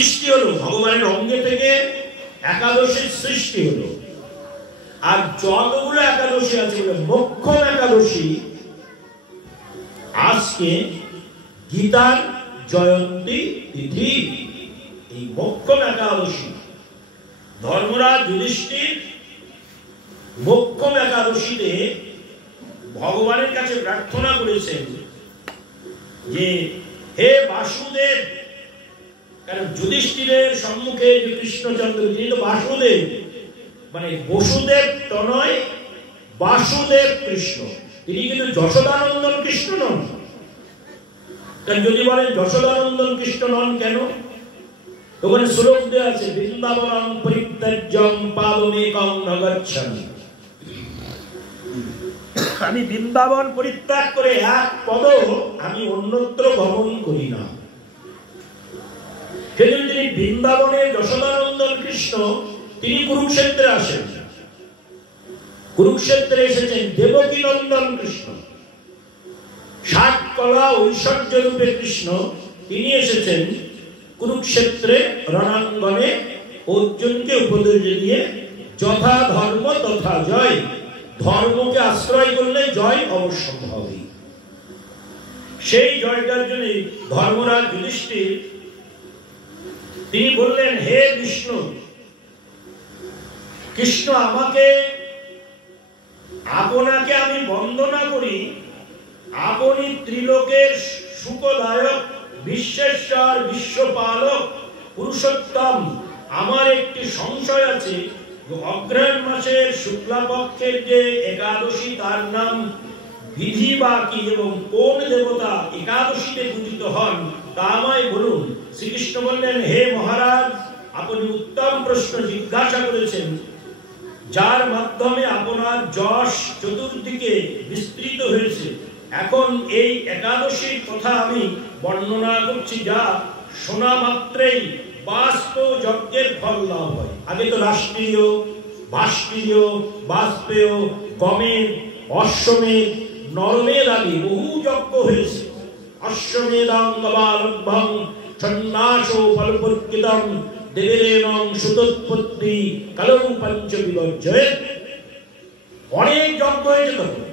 সৃষ্টি হলো ভগবানের অঙ্গে থেকে একাদশীর সৃষ্টি হলো। আর যতগুলো একাদশী আছে বলে মোক্ষম একাদশী আজকে গীতার জয়ন্তী তিথি। এই মোক্ষম একাদশী ধর্মরাজ যুধিষ্ঠির মোক্ষম একাদশীতে ভগবানের কাছে প্রার্থনা করেছেন যে হে বাসুদেব, কারণ যুধিষ্ঠিরের সম্মুখে যে কৃষ্ণচন্দ্র তিনি তো বাসুদেব, মানে বসুদেব তনয় বাসুদেব কৃষ্ণ, তিনি কিন্তু যশোদানন্দন কৃষ্ণ নন। কারণ যদি বলেন যশোদানন্দন কৃষ্ণ নন কেন, ওখানে শ্লোক দেওয়া আছে বৃন্দাবনং পরিত্যাজ্যং পাদমেকং ন গচ্ছামি। আমি বৃন্দাবন পরিত্যাগ করে এক পদ আমি অন্যত্র গমন করি না। সেজন্য তিনি বৃন্দাবনের যশোদানন্দন কৃষ্ণ, তিনি কুরুক্ষেত্রে আসেন। কুরুক্ষেত্রে এসেছেন দেবকী নন্দন কৃষ্ণ, ষাট কলা ঐশ্বর্য রূপে কৃষ্ণ, তিনি এসেছেন কুরুক্ষেত্রে রণাঙ্গনে অর্জুনকে উপদেশ দিয়ে যথা ধর্ম তথা জয়। ধর্মকে আশ্রয় করলে জয় অবশ্যম্ভাবী। সেই জয়টার জন্য ধর্মরাজ যুধিষ্ঠির তিনি বললেন হে বিষ্ণু, কৃষ্ণ আমাকে আপনাকে আমি বন্দনা করি, আপনি ত্রিলোকের সুখদায়ক বিশ্বেশ্বর বিশ্বপালক পুরুষোত্তম। আমার একটি সংশয় আছে, অগ্রহায়ণ মাসের শুক্লাপক্ষের যে একাদশী তার নাম বিধি বা কি এবং কোন দেবতা একাদশীতে পূজিত হন তা আমায় বলুন। শ্রীকৃষ্ণ বললেন হে মহারাজ, আপনি উত্তম প্রশ্ন জিজ্ঞাসা করেছেন, যার মাধ্যমে আপনার যশ চতুর্দিকে বিস্তৃত হয়েছে। এখন এই একাদশীর কথা আমি বর্ণনা করছি, যা শোনা মাত্রেই বাষ্পেয় যজ্ঞের ফল লাভ হয়। আগে তো রাষ্ট্রীয়, বাষ্পীয়, বাষ্পেয়, গমের, অশ্বমেধ, নরমেধ আদি বহু যজ্ঞ হয়েছে। অশ্বমেধাং গবালভ্যং সন্ন্যাসো ফলপর্কিতং দেবেরেণং সুতোৎপত্তি কালৌ পঞ্চ বিবর্জয়ে। অনেক যজ্ঞ হয়েছে তখন,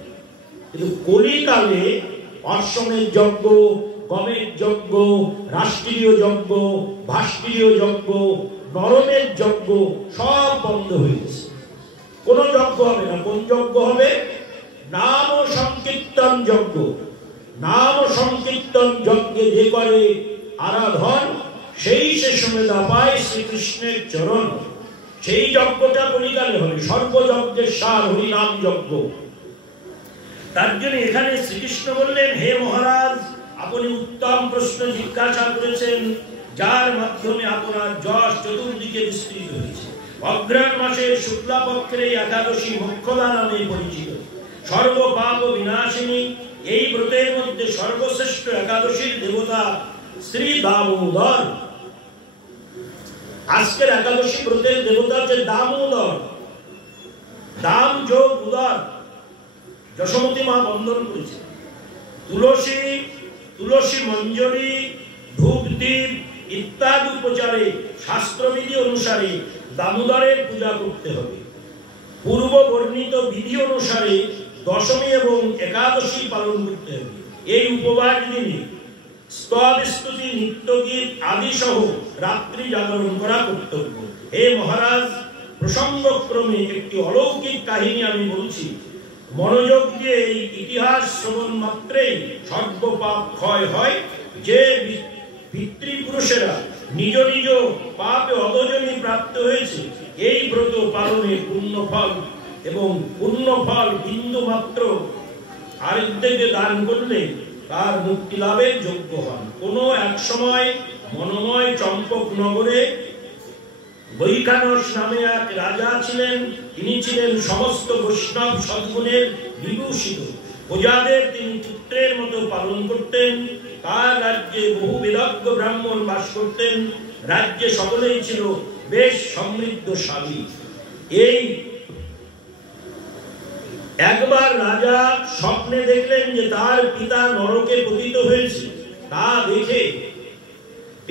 কিন্তু কলিকালে অশ্বমেধ যজ্ঞ, গমের যজ্ঞ, রাষ্ট্রীয় যজ্ঞ, ভাষ্ট্রীয় যজ্ঞ, নরমের যজ্ঞ সব বন্ধ হয়েছে। কোন যজ্ঞ হবে না। কোন যজ্ঞ হবে? নাম সংকীর্তন যজ্ঞ। নাম সংকীর্তন যজ্ঞে যে করে আরাধন, সেই শেষমেধা পায় শ্রীকৃষ্ণের চরণ। সেই যজ্ঞটা কলিকালে হবে, সর্বযজ্ঞের সার হরিনাম যজ্ঞ। তার জন্য এখানে শ্রীকৃষ্ণ বললেন হে মহারাজ, আপনি উত্তম প্রশ্ন জিজ্ঞাসা করেছেন, যার মাধ্যমে আপনার যশ চতুর্দিকে বিস্তৃত হয়েছে। অগ্রহায়ণ মাসের শুক্লাপক্ষের এই একাদশী মোক্ষদা নামে পরিচিত, সর্বপাপ বিনাশিনী। এই ব্রতের মধ্যে সর্বশ্রেষ্ঠ একাদশীর দেবতা শ্রী দামোদর। আজকের একাদশী ব্রতের দেবতা হচ্ছে দামোদর। দাম যোগ উদর, যশোমতী মা বন্দন করেছে। তুলসী, তুলসী মঞ্জরি, ধূপ দ্বীপ ইত্যাদি উপচারে শাস্ত্রবিধি অনুসারে দামোদরের পূজা করতে হবে। পূর্ব বর্ণিত বিধি অনুসারে দশমী এবং একাদশী পালন করতে হবে। এই উপবাস দিনে স্তব স্তুতি নিত্যগীত আদি সহ রাত্রি জাগরণ করা কর্তব্য। হে মহারাজ, প্রসঙ্গক্রমে একটি অলৌকিক কাহিনী আমি বলছি। মনোযোগ দিয়ে এই ইতিহাস শ্রবণ মাত্রেই সর্বপাপ ক্ষয় হয়। যে পিতৃপুরুষেরা নিজ নিজ পাপে অধজনী প্রাপ্ত হয়েছে, এই ব্রত পালনে পুণ্যফল এবং পুণ্যফল বিন্দু মাত্র আরেকদিকে দান করলে তার মুক্তি লাভের যোগ্য হন। কোন এক সময় মনোময় চম্পক নগরে বৈখানস নামে এক রাজা ছিলেন। তিনি ছিলেন সমস্ত বৈষ্ণব সদ্গুণের বিভূষিত। প্রজাদের তিনি পুত্রের মতো পালন করতেন। তার রাজ্যে বহু বেদজ্ঞ ব্রাহ্মণ বাস করতেন। রাজ্যে সকলেই ছিল বেশ সমৃদ্ধশালী। এই একবার রাজা স্বপ্নে দেখলেন যে তার পিতা নরকে পতিত হয়েছে। তা দেখে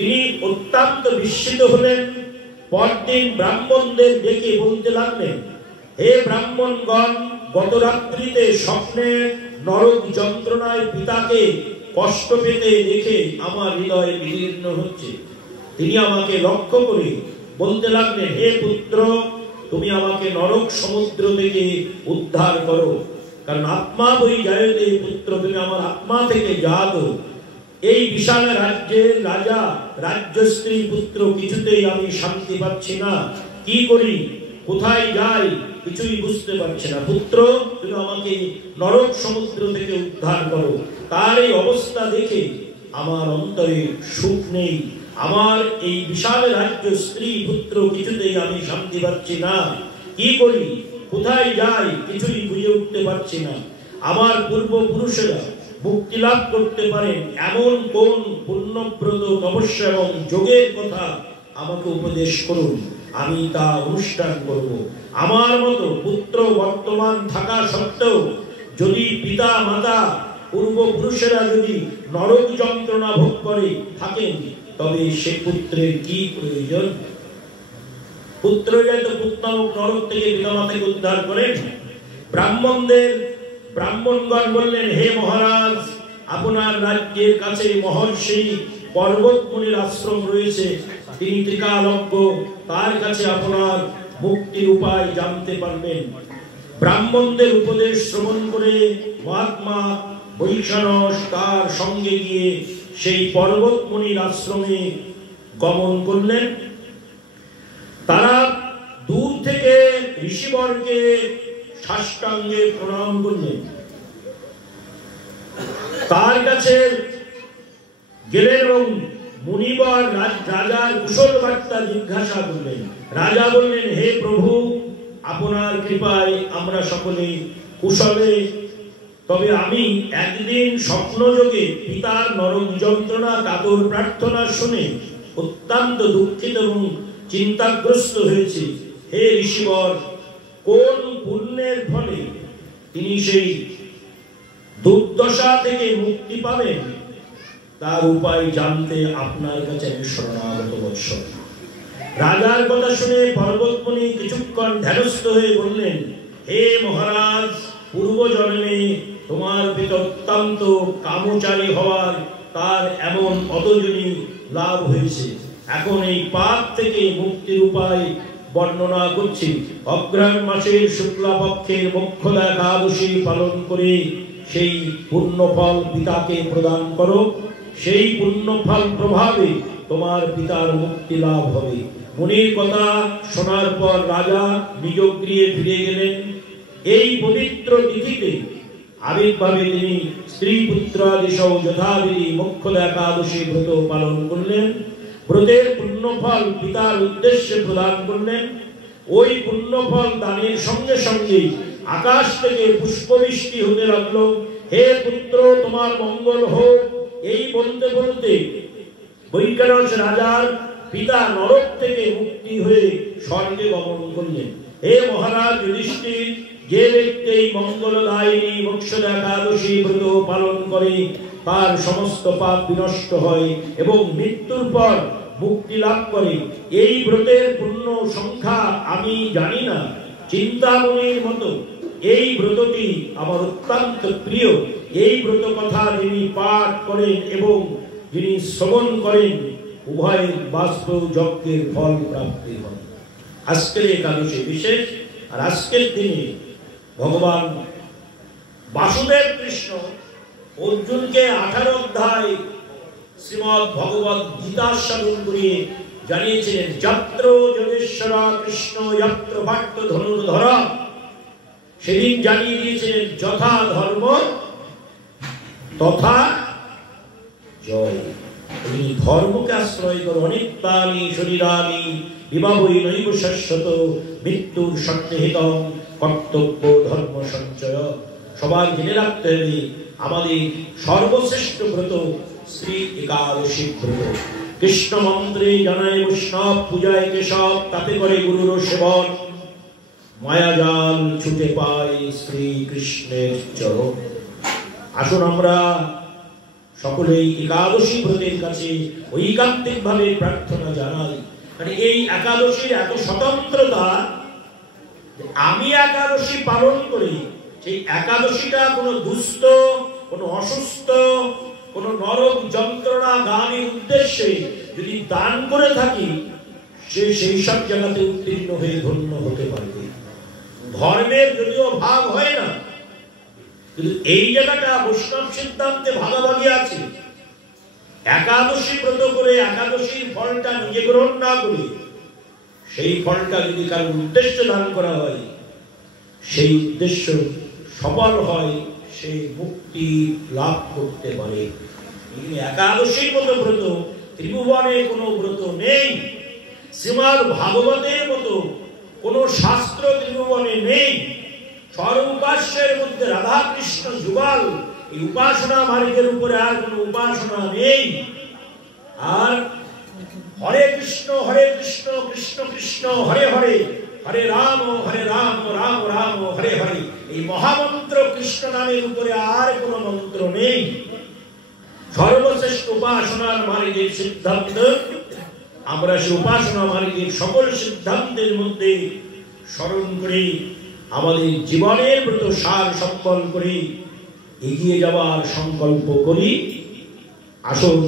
তিনি অত্যন্ত বিস্মিত হলেন। পরদিন ব্রাহ্মণদের ডেকে বলতে লাগলেন, হে ব্রাহ্মণগণ, গত রাত্রিতে স্বপ্নে নরক যন্ত্রণায় পিতাকে কষ্ট পেতে দেখে আমার হৃদয় বিদীর্ণ হচ্ছে। তিনি আমাকে লক্ষ্য করে বলতে লাগলেন, হে পুত্র, তুমি আমাকে নরক সমুদ্র থেকে উদ্ধার করো, কারণ আত্মা বই জায়তে পুত্র, তুমি আমার আত্মা থেকে জাত। এই বিশাল রাজ্যের রাজা রাজ্যশ্রী পুত্র, কিছুতেই আমি শান্তি পাচ্ছি না। কি করি, কোথায় যাই, কিছুই বুঝতে পারছি না। পুত্র, তুমি আমাকে নরক সমুদ্র থেকে উদ্ধার করো। তার এই অবস্থা দেখে আমার অন্তরে সুখ নেই। আমার এই বিশাল রাজ্য স্ত্রী পুত্র, কিছুতেই আমি শান্তি পাচ্ছি না। কি করি, কোথায় যাই, কিছুই বুঝে উঠতে পারছি না। আমার পূর্বপুরুষেরা মুক্তি লাভ করতে পারেন এমন কোন পুণ্যব্রত তপস্যা এবং যোগের কথা আমাকে উপদেশ করুন, আমি তা অনুষ্ঠান করব। আমার মতো পুত্র বর্তমান থাকা সত্ত্বেও যদি পিতা মাতা পূর্বপুরুষেরা যদি নরক যন্ত্রণা ভোগ করে থাকেন, তবে সে পুত্রের কি প্রয়োজন? পুত্র যাতে পুত্নামক নরক থেকে পিতামাতাকে উদ্ধার করেন। ব্রাহ্মণগণ বললেন, হে মহারাজ, আপনার রাজ্যের কাছে মহর্ষি পর্বতমুনির আশ্রম রয়েছে, তিনি ত্রিকালজ্ঞ, তার কাছে আপনার মুক্তির উপায় জানতে পারবেন। ব্রাহ্মণদের উপদেশ শ্রবণ করে মহাত্মা বৈখানস তার সঙ্গে গিয়ে সেই পর্বতমুনির আশ্রমে গমন করলেন। তারা দূর থেকে ঋষিবরকে সাষ্টাঙ্গে প্রণাম করলেন। তার কাছে গেলেন এবং মুনিবর রাজার কুশল বার্তা জিজ্ঞাসা করলেন। রাজা বললেন, হে প্রভু, আপনার কৃপায় আমরা সকলে কুশলে। তবে আমি একদিন স্বপ্নযোগে পিতার নরক যন্ত্রণা কাতর প্রার্থনা শুনে অত্যন্ত দুঃখিত এবং চিন্তাগ্রস্ত হয়েছে। হে ঋষিবর, কোন পুণ্যের ফলে তিনি সেই দুর্দশা থেকে মুক্তি পাবেন, তার উপায় জানতে আপনার কাছে আমি শরণাগত বৎস। রাজার কথা শুনে পর্বতমুনি কিছুক্ষণ ধ্যানস্থ হয়ে বললেন, হে মহারাজ, পূর্বজন্মে তোমার পিতা অত্যন্ত কামচারী হওয়ার তার এমন অতজনী লাভ হয়েছে। এখন এই পাপ থেকে মুক্তির উপায় বর্ণনা করছি। অগ্রহায়ণ মাসের শুক্লাপক্ষের মোক্ষদা একাদশী পালন করে সেই পুণ্যফল পিতাকে প্রদান করো। সেই পুণ্যফল প্রভাবে তোমার পিতার মুক্তি লাভ হবে। মুনির কথা শোনার পর রাজা নিজ গৃহে ফিরে গেলেন। এই পবিত্র তিথিতে আবির্ভাবে তিনি স্ত্রী পুত্রাদি সহ যথাবিধি মোক্ষদা একাদশী ব্রত পালন করলেন। ব্রতের পুণ্যফল পিতার উদ্দেশ্যে প্রদান করলেন। ওই পুণ্যফল দানের সঙ্গে সঙ্গে আকাশ থেকে পুষ্পবৃষ্টি হতে লাগলো। হে পুত্র, তোমার মঙ্গল হোক। এই বলতে বলতে বৈখানস রাজার পিতা নরক থেকে মুক্তি হয়ে স্বর্গে গমন করলেন। হে মহারাজ যুধিষ্ঠির, যে ব্যক্তি মঙ্গলদায়িনী মোক্ষদা একাদশী ব্রত পালন করে তার সমস্ত পাপ বিনষ্ট হয় এবং মৃত্যুর পর মুক্তি লাভ করে। এই ব্রতের পূর্ণ সংখ্যা আমি জানি না, চিন্তামণির মতো এই ব্রতটি আমার অত্যন্ত প্রিয়। এই ব্রত কথা যিনি পাঠ করেন এবং যিনি শ্রবণ করেন, উভয়ের বাস্তব যজ্ঞের ফল প্রাপ্তি হয়। আজকের একাদশী বিশেষ। আর আজকের দিনে ভগবান বাসুদেব কৃষ্ণ অর্জুনকে 18 অধ্যায় শ্রীমদ্ ভগবদ গীতা শ্রবণ করিয়ে জানিয়েছিলেন, যত্র যোগেশ্বর কৃষ্ণ যত্র ভাট্ট ধনুর্ধর। সেদিন জানিয়ে দিয়েছিলেন, যথা ধর্ম তথা জয়। তুমি ধর্মকে আশ্রয় করো। অনিত্যানি শরীরানি বিভাবই নৈব শাশ্বত মৃত্যুর সন্নিহিতং কর্তব্য ধর্ম সঞ্চয়। সবাই জেনে রাখতে হবে, আমাদের সর্বশ্রেষ্ঠ ব্রত শ্রী একাদশী ব্রত। কৃষ্ণ মন্ত্রে জানায় বৈষ্ণব, পূজায় কেশব, তাতে করে গুরুর সেবন। মায়াজাল ছুটে পায় শ্রী কৃষ্ণের চরণ। আসুন আমরা সকলেই একাদশী ব্রতের কাছে ঐকান্তিক ভাবে প্রার্থনা জানাই। মানে এই একাদশীর এত স্বতন্ত্রতা, আমি একাদশী পালন করি, সেই একাদশীটা কোনো দুস্থ, কোনো অসুস্থ, কোনো নরক যন্ত্রণা গানের উদ্দেশ্যে যদি দান করে থাকি, সে সেই সব জায়গাতে উত্তীর্ণ হয়ে ধন্য হতে পারবে। ধর্মের যদিও ভাগ হয় না, কিন্তু এই জায়গাটা বৈষ্ণব সিদ্ধান্তে ভাগাভাগি আছে। একাদশী ব্রত করে একাদশীর ফলটা নিজে গ্রহণ না করে সেই ফলটা যদি কারোর উদ্দেশ্যে দান করা হয়, সেই উদ্দেশ্য সফল হয়, সে মুক্তি লাভ করতে পারে। একাদশীর মতো ব্রত ত্রিভুবনে কোনো ব্রত নেই, শ্রীমদ্ ভাগবতের মতো কোনো শাস্ত্র ত্রিভুবনে নেই। সর্বোপাস্যের মধ্যে রাধা কৃষ্ণ যুগল, এই উপাসনা মার্গের উপরে আর কোনো উপাসনা নেই। আর হরে কৃষ্ণ কৃষ্ণ কৃষ্ণ হরে হরে, হরে রাম রাম রাম হরে হরে, এই মহামন্ত্র কৃষ্ণ নামের উপরে আর কোনো মন্ত্র নেই। সর্বশ্রেষ্ঠ উপাসনার মার্গের সিদ্ধান্ত, আমরা সেই উপাসনা মার্গের সকল সিদ্ধান্তের মধ্যে স্মরণ করে আমাদের জীবনের ব্রত সার সম্পন্ন করে এগিয়ে যাওয়ার সংকল্প করি। আসুন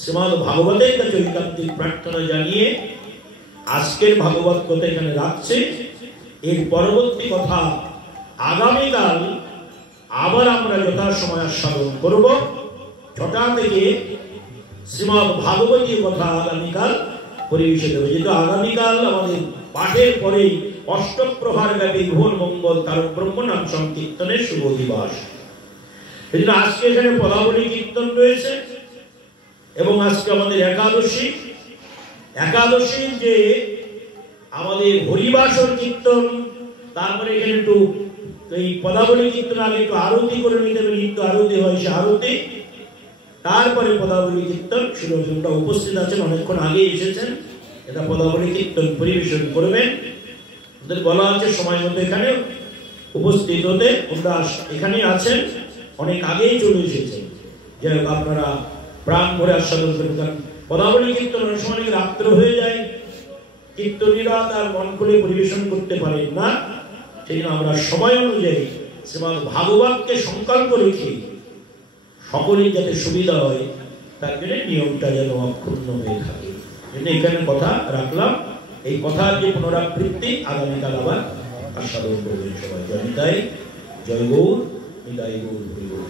শ্রীমদ্ ভাগবতের কাছে ঐকান্তিক প্রার্থনা জানিয়ে আজকের ভাগবত কথা এখানে রাখছে। এর পরবর্তী কথা আগামীকাল আবার আমরা যথাসময় আস্বাদন করব। ছটা থেকে শ্রীমদ্ ভাগবতীর কথা আগামীকাল পরিবেশিত হবে। যেহেতু আগামীকাল আমাদের পাঠের পরে অষ্টপ্রহার ব্যাপী ভুবন মঙ্গল তারক ব্রহ্ম নাম সংকীর্তনের শুভ দিবস। এই জন্য আজকে এখানে পদাবলী কীর্তন রয়েছে এবং আজকে আমাদের একাদশী। একাদশীর যে আমাদের হরিবাসর কীর্তন, তারপরে এখানে একটু এই পদাবলী কীর্তন আগে একটু আরতি করে নিতে হবে, নিত্য আরতি হয়, সে আরতি, তারপরে পদাবলী কীর্তন শুরু। উপস্থিত আছেন, অনেকক্ষণ আগে এসেছেন, এটা পদাবলী কীর্তন পরিবেশন করবেন। বলা আছে সময় মতো এখানে উপস্থিত হতে। ওরা এখানে আছেন, অনেক আগেই চলে এসেছেন। যাই হোক, আপনারা প্রাণ ভরে আস্বাদন করবেন। কারণ পদাবলী কীর্তন অনেক সময় রাত্র হয়ে যায়, কীর্তনীরা তার মন খুলে পরিবেশন করতে পারেন না। সেই জন্য আমরা সময় অনুযায়ী শ্রীমদ্ ভাগবতকে সংকল্প রেখে সকলের যাতে সুবিধা হয়, তার জন্য নিয়মটা যেন অক্ষুণ্ণ হয়ে থাকে। এখানে কথা রাখলাম। এই কথার যে পুনরাবৃত্তি আগামীকাল আবার আস্বাদন করবেন সবাই। জয় নিতাই, জয় গৌর, নিতাই গৌর, হরি গৌর।